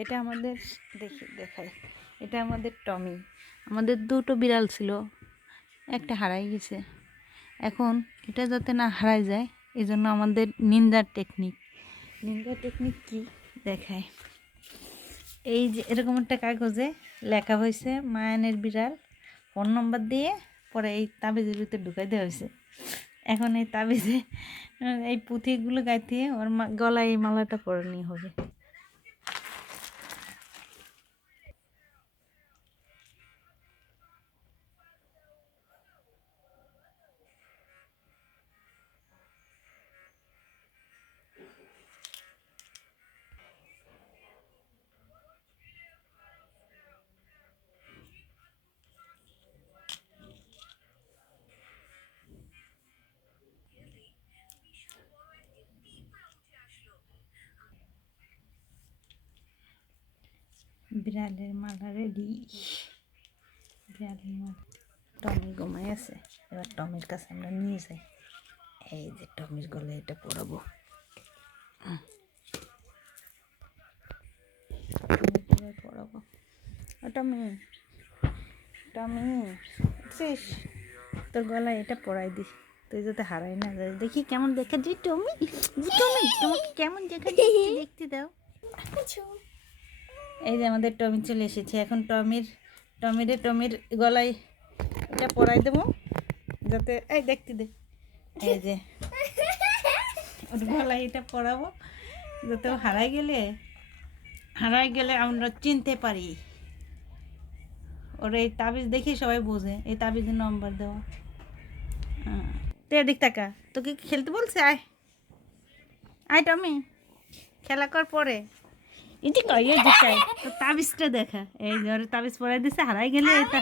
এটা আমাদের দেখাই, এটা আমাদের টমি। আমাদের দুটো বিড়াল ছিল, একটা হারাই গেছে। এখন এটা যাতে না হারাই যায় এই জন্য আমাদের নিন্দার টেকনিক কি দেখায়। এই যে এরকম একটা কাগজে লেখা হয়েছে মায়ানের বিড়াল, ফোন নম্বর দিয়ে পরে এই তাবিজের ভিতরে ঢুকাই দেওয়া হয়েছে। এখন এই তাবিজে এই পুঁথিগুলো গাইতে ওর গলায় এই মালাটা পরানি হবে। বিড়ালের মালা রেডি। বিড়ালের মালা, টমি ঘুমাই আছে, এবার টমির কাছে আমরা নিয়ে যাই। এই যে টমির গলায় এটা পরাবো। পরাবো টমি, টমি বুঝছিস, তোর গলায় এটা পরাই দিস, তুই যাতে হারাই না যায়। দেখি কেমন দেখা যায় টমি, টমি তোমাকে কেমন দেখা যাচ্ছে দেখতে দাও। এই যে আমাদের টমি চলে এসেছে। এখন টমির গলায় এটা পরাই দেবো যাতে এই দেখতে দে। এই যে ওর গলায় এটা পরাবো যাতে ও হারাই গেলে আমরা চিনতে পারি। ওর এই তাবিজ দেখি সবাই বোঝে, এই তাবিজের নম্বর দেওয়া। তুই এদিক টাকা, তোকে খেলতে বলছে, আয় আয় টমি, খেলা কর পরে। এই যে কই দিকাই তো তাবিজটা দেখা, এই যে ওর তাবিজ পরাই দিছে, হারাই গেলে এটা